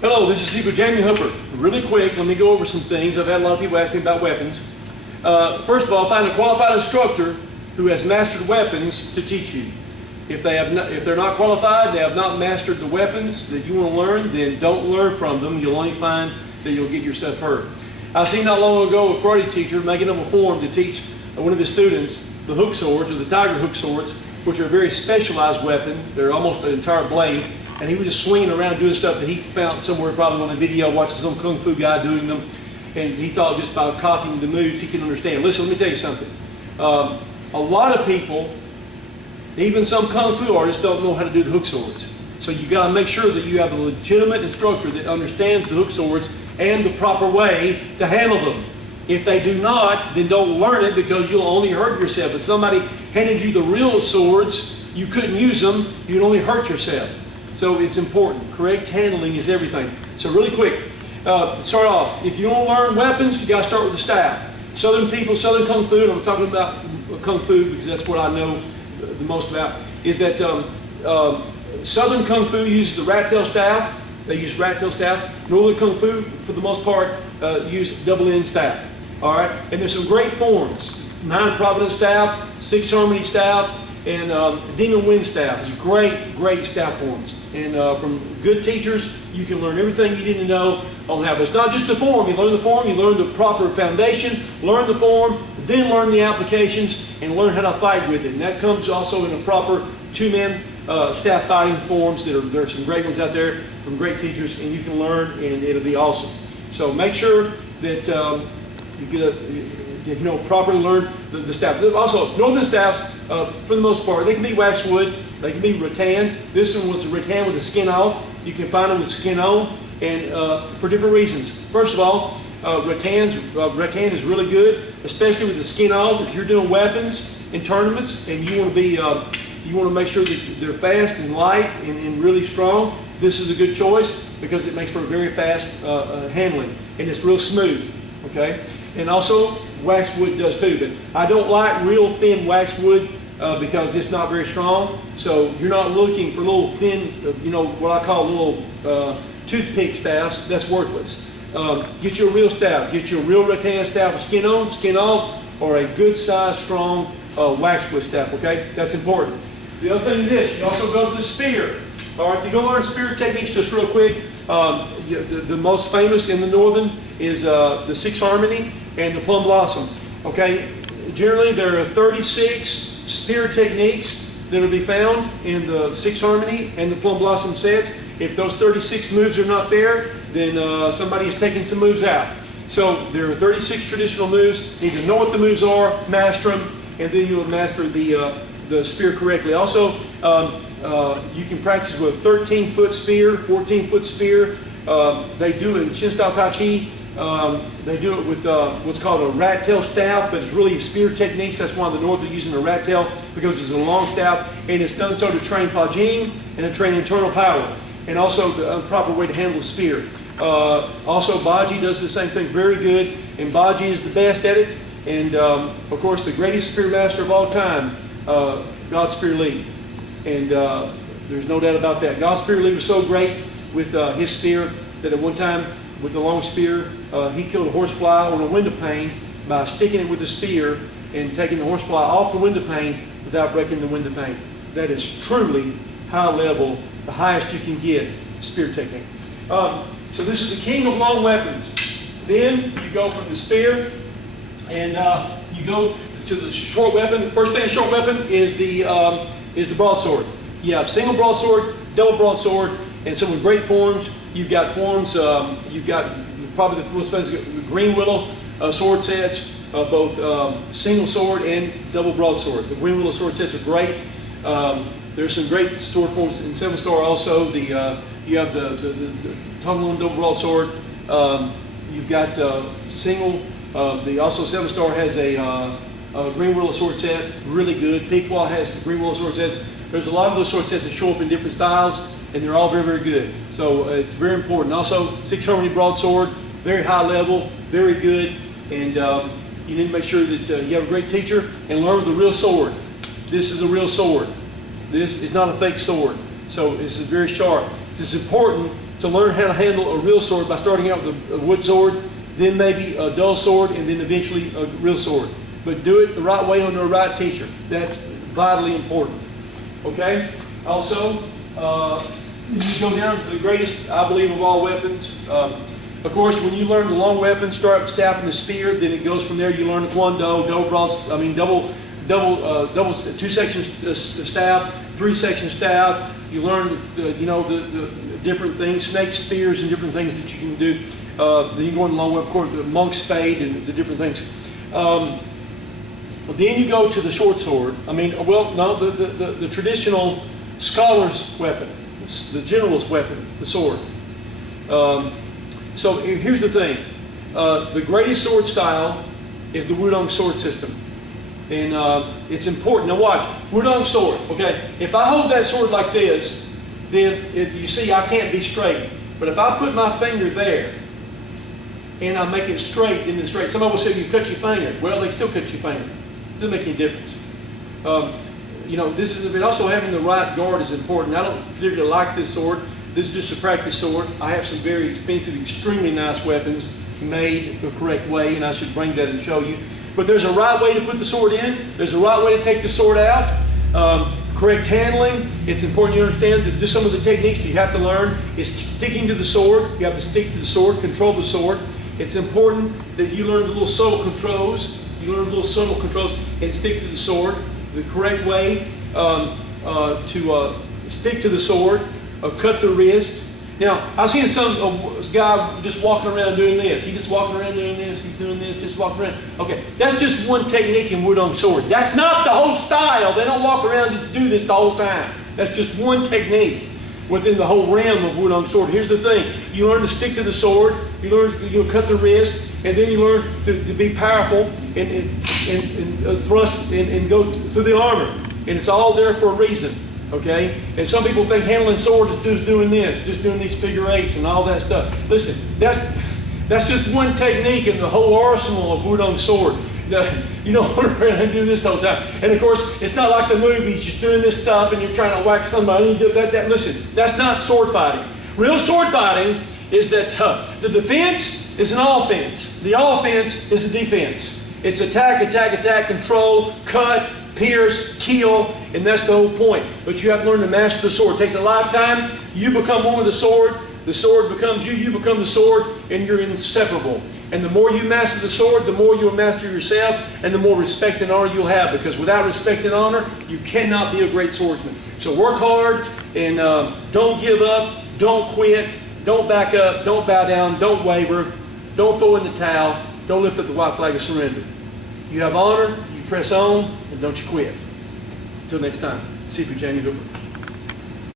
Hello, this is SiFu Jamie Hooper. Really quick, let me go over some things. I've had a lot of people ask me about weapons. First of all, find a qualified instructor who has mastered weapons to teach you. If they're not qualified, they have not mastered the weapons that you want to learn, then don't learn from them. You'll only find that you'll get yourself hurt. I seen not long ago a karate teacher making up a form to teach one of his students the hook swords, or the tiger hook swords, which are a very specialized weapon. They're almost an entire blade. And he was just swinging around doing stuff that he found somewhere, probably on a video, watching some kung fu guy doing them. And he thought just by copying the moves he can understand. Listen, let me tell you something. A lot of people, even some kung fu artists, don't know how to do the hook swords. So you got to make sure that you have a legitimate instructor that understands the hook swords and the proper way to handle them. If they do not, then don't learn it, because you'll only hurt yourself. If somebody handed you the real swords, you couldn't use them, you'd only hurt yourself. So it's important. Correct handling is everything. So really quick, start off. If you want to learn weapons, you got to start with the staff. Southern people, Southern Kung Fu, and I'm talking about Kung Fu because that's what I know the most about, is that Southern Kung Fu uses the rat tail staff. They use rat tail staff. Northern Kung Fu, for the most part, use double end staff. All right? And there's some great forms. 9 Providence staff, 6 Harmony staff, and Demon Wind staff. It's great staff forms. And from good teachers, you can learn everything you need to know on how. But it's not just the form. You learn the form, you learn the proper foundation, learn the form, then learn the applications, and learn how to fight with it. And that comes also in a proper 2-man staff fighting forms. There are some great ones out there from great teachers, and you can learn, and it'll be awesome. So make sure that you get properly learn the staff. Also, northern staffs, for the most part, they can be waxwood, they can be rattan. This one was a rattan with the skin off. You can find them with skin on, and for different reasons. First of all, rattan is really good, especially with the skin off. If you're doing weapons in tournaments and you want to make sure that they're fast and light and really strong, this is a good choice because it makes for a very fast handling, and it's real smooth. Okay, and also waxwood does too, but I don't like real thin waxwood because it's not very strong. So you're not looking for little thin, what I call little toothpick staffs. That's worthless. Get you a real staff. Get you a real rattan staff with skin on, skin off, or a good size, strong waxwood staff. Okay, that's important. The other thing is this: you also go to the spear. All right, if you go learn spear techniques, just real quick, the most famous in the northern is the 6 Harmony and the Plum Blossom. Okay, generally there are 36 spear techniques that will be found in the 6 Harmony and the Plum Blossom sets. If those 36 moves are not there, then somebody is taking some moves out. So there are 36 traditional moves. You need to know what the moves are, master them, and then you'll master the spear correctly. Also, you can practice with a 13-foot spear, 14-foot spear. They do it in Chin Style Tai Chi. They do it with what's called a rat tail staff, but it's really spear techniques. That's why the North are using a rat tail, because it's a long staff, and it's done so to train Fajin and to train internal power, and also the proper way to handle the spear. Also, Baji does the same thing very good, and Baji is the best at it. And of course, the greatest spear master of all time, God Spear Lee. And there's no doubt about that. God Spear Lee was so great with his spear that at one time, with the long spear, he killed a horsefly on a window pane by sticking it with the spear and taking the horsefly off the window pane without breaking the window pane. That is truly high level, the highest you can get spear technique. So this is the king of long weapons. Then you go from the spear and you go to the short weapon. First thing, short weapon is the broadsword. You have single broadsword, double broadsword, and some of great forms. You've got forms. You've got probably the most famous green willow sword sets, both single sword and double broadsword. The green willow sword sets are great. There's some great sword forms in 7-star also. You have the tongue-on double broadsword. You've got single. Also 7-star has a green willow sword set, really good. Pequot has green willow sword sets. There's a lot of those sword sets that show up in different styles, and they're all very, very good. So it's very important. Also, 6 Harmony broadsword, very high level, very good, and you need to make sure that you have a great teacher and learn the real sword. This is a real sword. This is not a fake sword. So this is very sharp. It's important to learn how to handle a real sword by starting out with a wood sword, then maybe a dull sword, and then eventually a real sword. But do it the right way under a right teacher. That's vitally important. Okay? Also, you go down to the greatest, I believe, of all weapons. Of course, when you learn the long weapon, start with staff and the spear, then it goes from there. You learn the kwando, double two-section staff, three-section staff. You learn the different things, snake spears and different things that you can do. Then you go into long weapon, of course, the monk's spade and the different things. Then you go to the short sword. The traditional scholar's weapon, the general's weapon, the sword. So here's the thing. The greatest sword style is the Wudong sword system. And it's important. Now watch, Wudong sword, okay? If I hold that sword like this, then you see I can't be straight. But if I put my finger there, and I make it straight, then it's straight. Somebody will say, you cut your finger. Well, they still cut your finger. It doesn't make any difference. Also having the right guard is important. I don't particularly like this sword. This is just a practice sword. I have some very expensive, extremely nice weapons made the correct way, and I should bring that and show you. But there's a right way to put the sword in. There's a right way to take the sword out. Correct handling. It's important you understand that just some of the techniques you have to learn is sticking to the sword. You have to stick to the sword, control the sword. It's important that you learn the little subtle controls. You learn the little subtle controls and stick to the sword. The correct way to stick to the sword, cut the wrist. Now, I've seen some guy just walking around doing this. He's just walking around doing this. He's doing this, just walking around. Okay, that's just one technique in Wudong sword. That's not the whole style. They don't walk around and just do this the whole time. That's just one technique within the whole realm of Wudong sword. Here's the thing. You learn to stick to the sword. You learn to cut the wrist. And then you learn to be powerful and thrust and go through the armor. And it's all there for a reason. Okay? And some people think handling sword is just doing this, just doing these figure eights and all that stuff. Listen, that's just one technique in the whole arsenal of Wudong sword. You don't want to run and do this the whole time. And of course, it's not like the movies, just doing this stuff and you're trying to whack somebody. Listen, that's not sword fighting. Real sword fighting is that the defense is an offense. The offense is a defense. It's attack, attack, attack, control, cut, pierce, kill, and that's the whole point. But you have to learn to master the sword. It takes a lifetime. You become one with the sword becomes you, you become the sword, and you're inseparable. And the more you master the sword, the more you'll master yourself, and the more respect and honor you'll have. Because without respect and honor, you cannot be a great swordsman. So work hard, and don't give up, don't quit, don't back up, don't bow down, don't waver, don't throw in the towel, don't lift up the white flag of surrender. You have honor, you press on, and don't you quit. Until next time, SiFu Jamie Hooper.